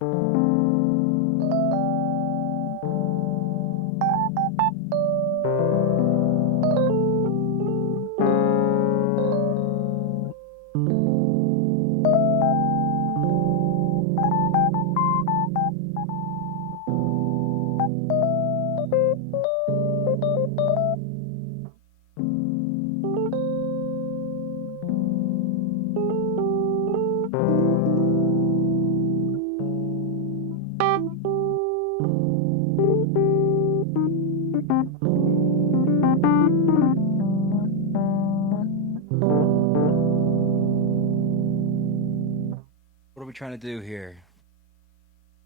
What are we trying to do here?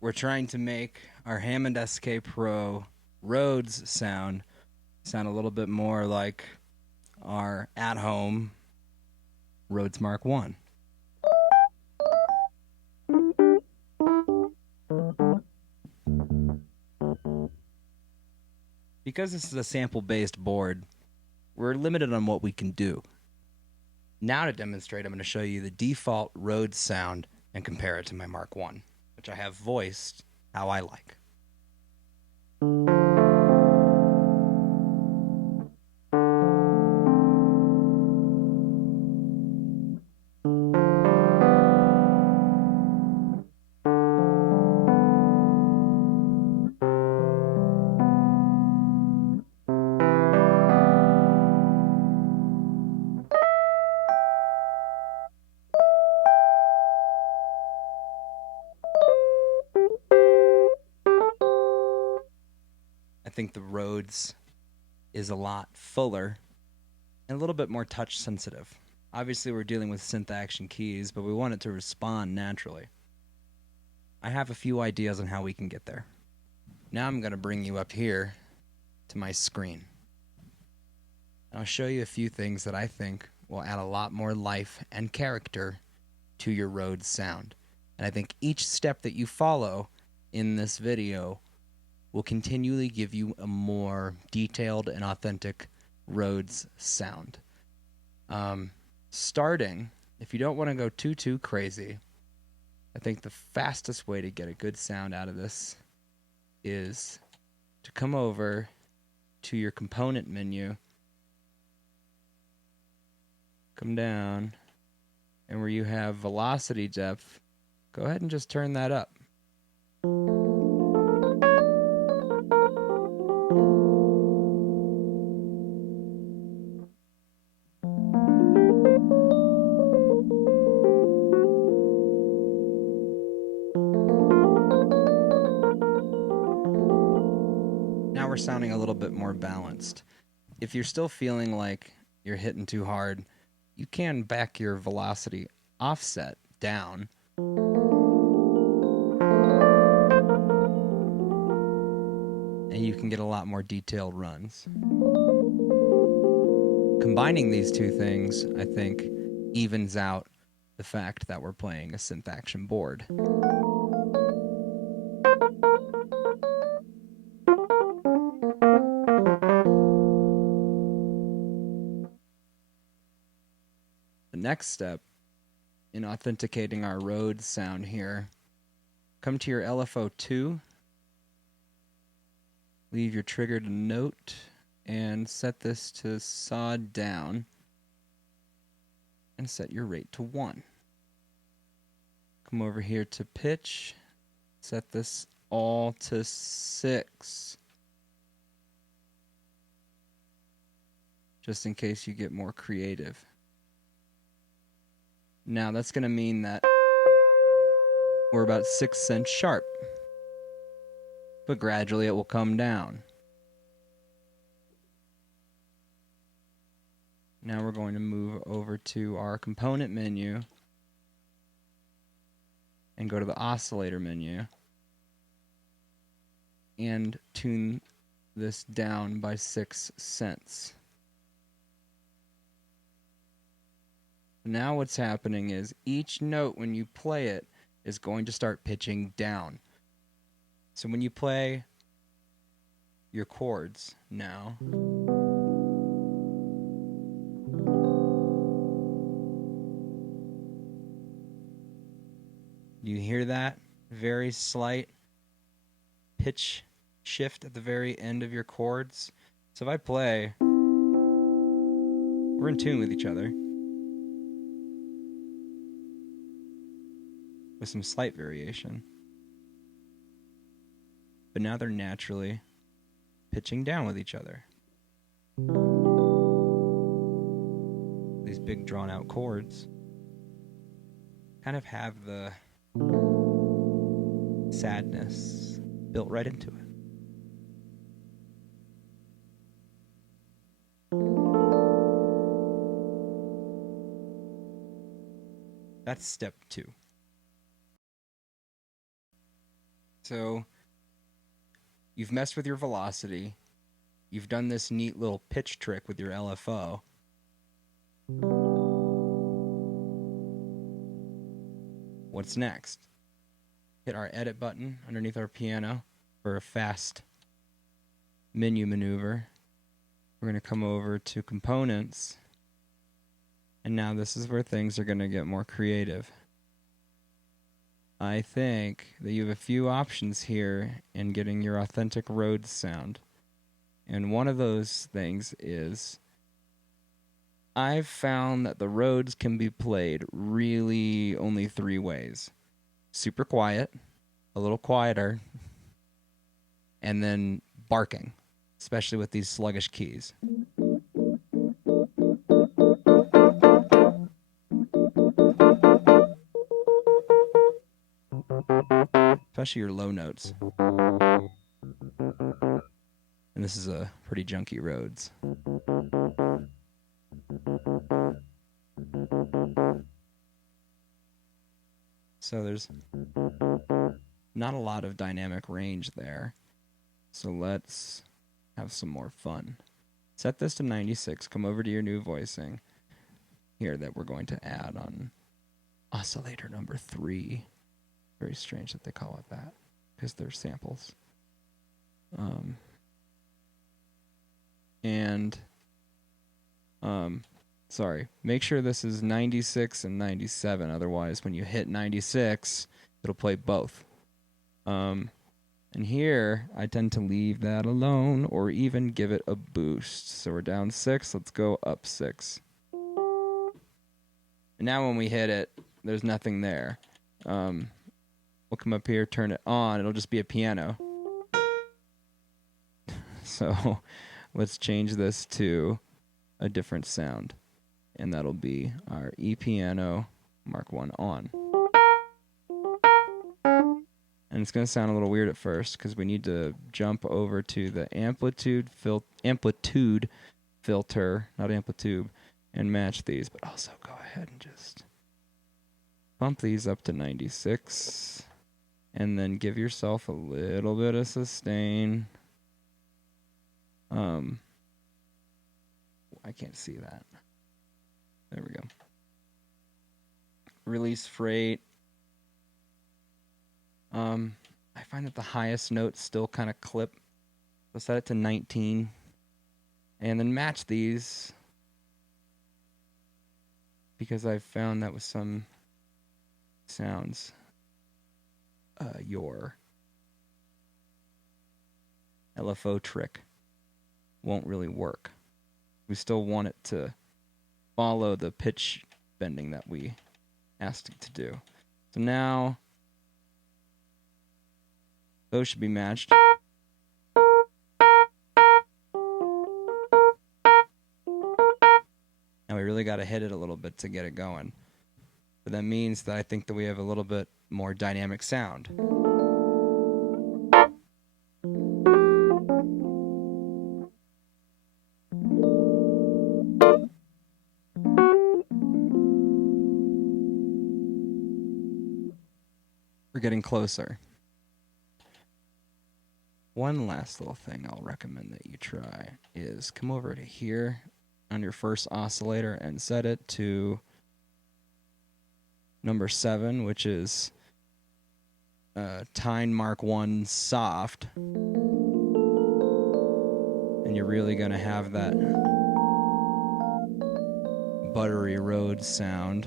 We're trying to make our Hammond SK Pro Rhodes sound a little bit more like our at-home Rhodes Mark 1. Because this is a sample-based board, we're limited on what we can do. Now to demonstrate, I'm going to show you the default Rhodes sound and compare it to my Mark 1, which I have voiced how I like. I think the Rhodes is a lot fuller and a little bit more touch sensitive. Obviously, we're dealing with synth action keys, but we want it to respond naturally. I have a few ideas on how we can get there. Now I'm going to bring you up here to my screen. I'll show you a few things that I think will add a lot more life and character to your Rhodes sound. And I think each step that you follow in this video will continually give you a more detailed and authentic Rhodes sound. Starting, if you don't want to go too crazy, I think the fastest way to get a good sound out of this is to come over to your component menu, come down, and where you have velocity depth, go ahead and just turn that up. Now we're sounding a little bit more balanced. If you're still feeling like you're hitting too hard, you can back your velocity offset down. And you can get a lot more detailed runs. Combining these two things, I think, evens out the fact that we're playing a synth action board. The next step in authenticating our Rhodes sound here, come to your LFO2, leave your trigger to note, and set this to sawed down, and set your rate to 1. Come over here to pitch, set this all to 6. Just in case you get more creative. Now that's going to mean that we're about 6 cents sharp, but gradually it will come down. Now we're going to move over to our component menu and go to the oscillator menu and tune this down by 6 cents. Now what's happening is each note when you play it is going to start pitching down. So when you play your chords now, you hear that? very slight pitch shift at the very end of your chords. So if I play, we're in tune with each other with some slight variation. But now they're naturally pitching down with each other. These big drawn out chords kind of have the sadness built right into it. That's step 2. So you've messed with your velocity. You've done this neat little pitch trick with your LFO. What's next? Hit our edit button underneath our piano for a fast menu maneuver. We're going to come over to components. And now this is where things are going to get more creative. I think that you have a few options here in getting your authentic Rhodes sound. And one of those things is I've found that the Rhodes can be played really only 3 ways. Super quiet, a little quieter, and then barking, especially with these sluggish keys. Especially your low notes. And this is a pretty junky Rhodes. So there's not a lot of dynamic range there. So let's have some more fun. Set this to 96. Come over to your new voicing here that we're going to add on oscillator number 3. Very strange that they call it that because they're samples. Sorry, make sure this is 96 and 97. Otherwise, when you hit 96, it'll play both. And here, I tend to leave that alone or even give it a boost. So we're down 6. Let's go up 6. And now when we hit it, there's nothing there. We'll come up here, turn it on. It'll just be a piano. So let's change this to a different sound. And that'll be our E piano Mark 1 on. And it's going to sound a little weird at first because we need to jump over to the amplitude filter, not amplitude, and match these. But also go ahead and just bump these up to 96. And then give yourself a little bit of sustain. I can't see that. There we go. Release freight. I find that the highest notes still kind of clip. So set it to 19. And then match these. Because I've found that with some sounds, your LFO trick won't really work. We still want it to follow the pitch bending that we asked it to do. So now those should be matched. Now we really got to hit it a little bit to get it going. But that means that I think that we have a little bit more dynamic sound. We're getting closer. One last little thing I'll recommend that you try is come over to here on your first oscillator and set it to number 7, which is Tyne Mark 1 soft. And you're really going to have that buttery Rhodes sound.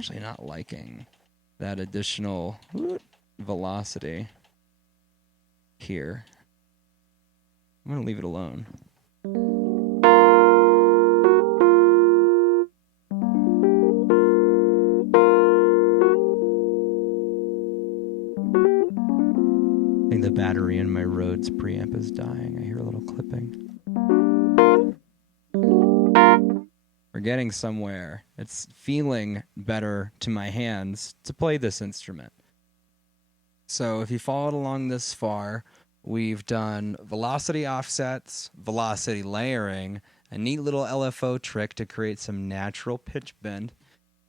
actually not liking that additional velocity here. I'm going to leave it alone. I think the battery in my Rhodes preamp is dying. I hear a little clipping. We're getting somewhere. It's feeling better to my hands to play this instrument. So if you followed along this far, we've done velocity offsets, velocity layering, a neat little LFO trick to create some natural pitch bend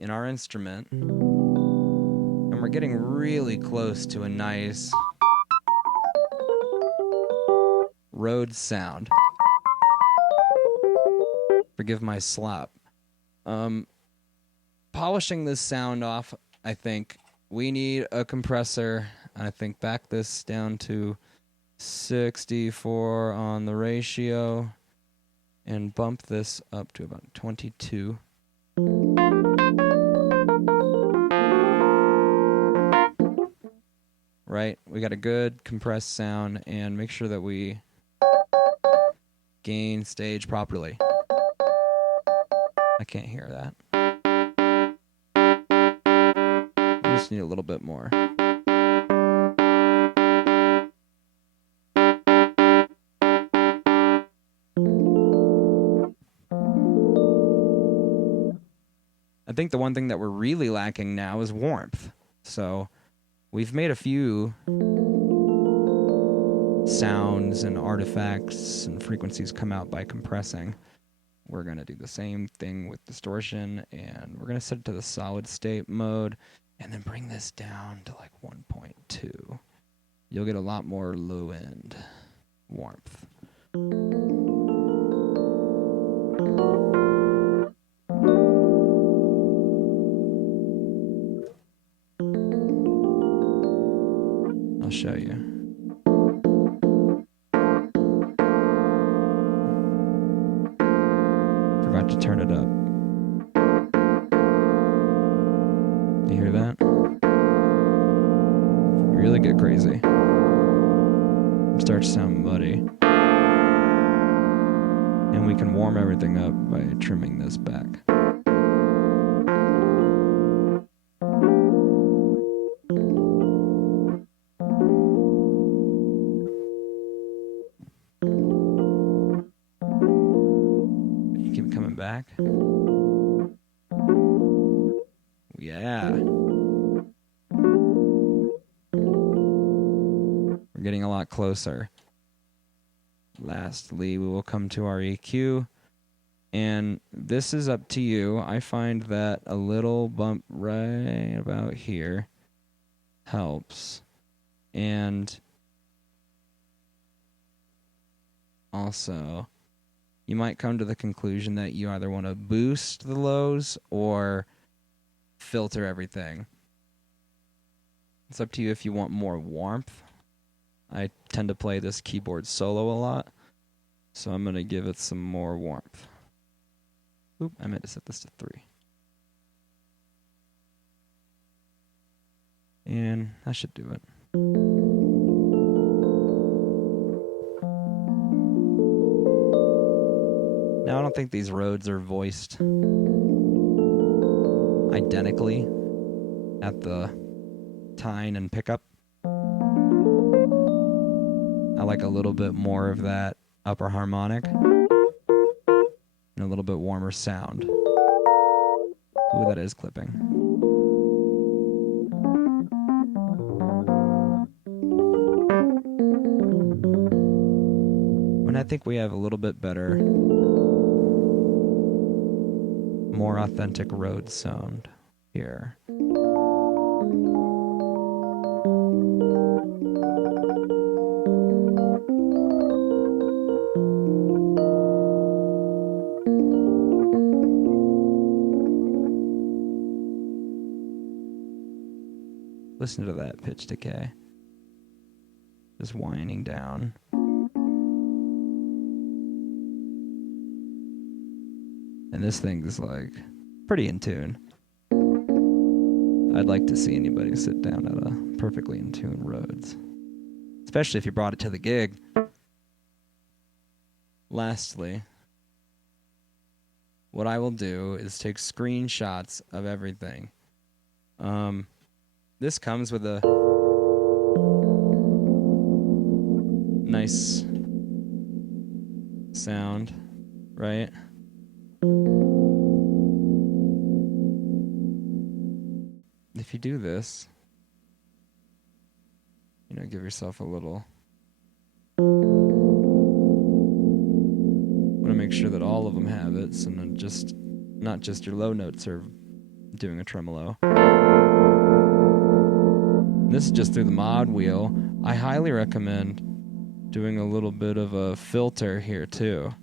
in our instrument. And we're getting really close to a nice Rhodes sound. Forgive my slop. Polishing this sound off, I think we need a compressor. I think back this down to 64 on the ratio and bump this up to about 22. Right? We got a good compressed sound, and make sure that we gain stage properly. I can't hear that. I just need a little bit more. I think the one thing that we're really lacking now is warmth. So we've made a few sounds and artifacts and frequencies come out by compressing. We're going to do the same thing with distortion, and we're going to set it to the solid state mode and then bring this down to like 1.2. You'll get a lot more low end warmth. I'll show you. Forgot to turn it up. You hear that? Really get crazy. It starts to sound muddy. And we can warm everything up by trimming this back. Keep coming back. Yeah. We're getting a lot closer. Lastly, we will come to our EQ. And this is up to you. I find that a little bump right about here helps. And also, you might come to the conclusion that you either want to boost the lows or filter everything. It's up to you if you want more warmth. I tend to play this keyboard solo a lot, so I'm going to give it some more warmth. Oop, I meant to set this to 3. And that should do it. Now, I don't think these Rhodes are voiced identically at the tine and pickup. I like a little bit more of that upper harmonic and a little bit warmer sound. Ooh, that is clipping. And I think we have a little bit better, more authentic Rhodes sound here. Listen to that pitch decay. Just winding down. And this thing's like pretty in tune. I'd like to see anybody sit down at a perfectly in tune Rhodes, especially if you brought it to the gig. Lastly, what I will do is take screenshots of everything. This comes with a nice sound, right? If you do this, you know, give yourself a little. Want to make sure that all of them have it, so not just your low notes are doing a tremolo. This is just through the mod wheel. I highly recommend doing a little bit of a filter here too.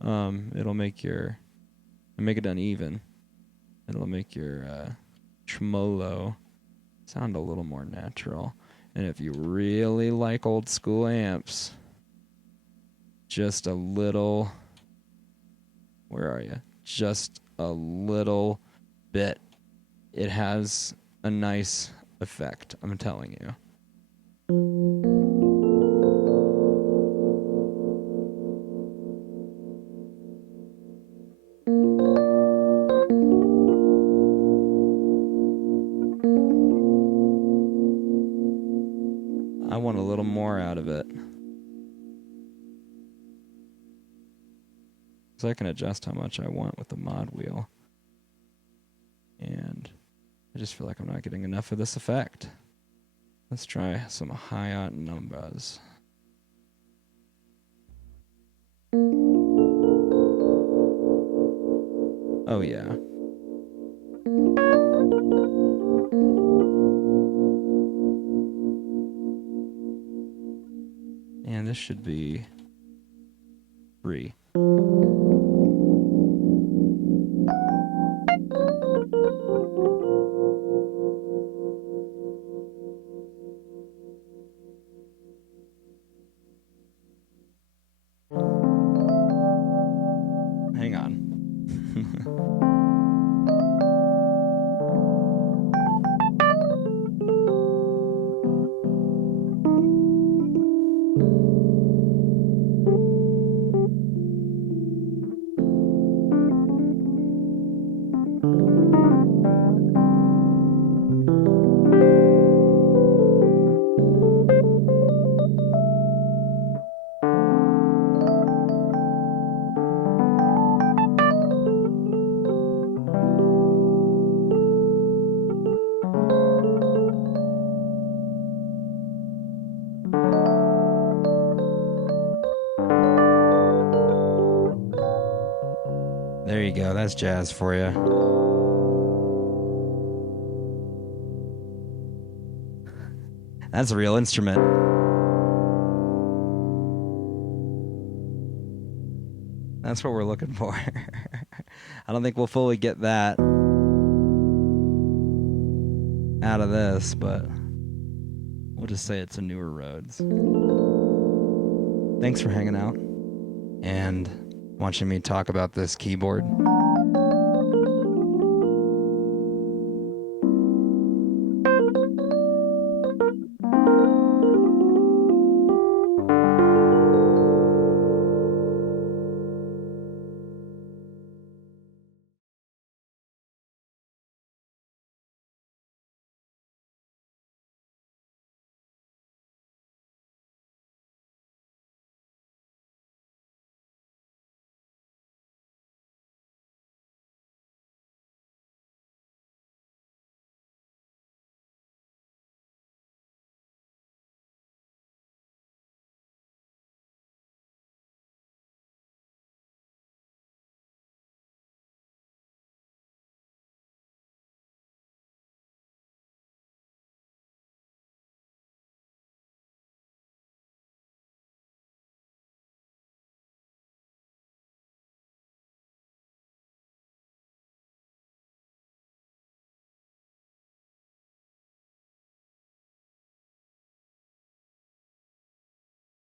It'll make it uneven. It'll make your tremolo sound a little more natural. And if you really like old school amps, just a little, where are you? Just a little bit. It has a nice effect, I'm telling you. I want a little more out of it. So I can adjust how much I want with the mod wheel. And I just feel like I'm not getting enough of this effect. Let's try some high numbers. Oh yeah. And this should be free. Hang on. There you go. That's jazz for you. That's a real instrument. That's what we're looking for. I don't think we'll fully get that out of this, but we'll just say it's a newer Rhodes. Thanks for hanging out and watching me talk about this keyboard.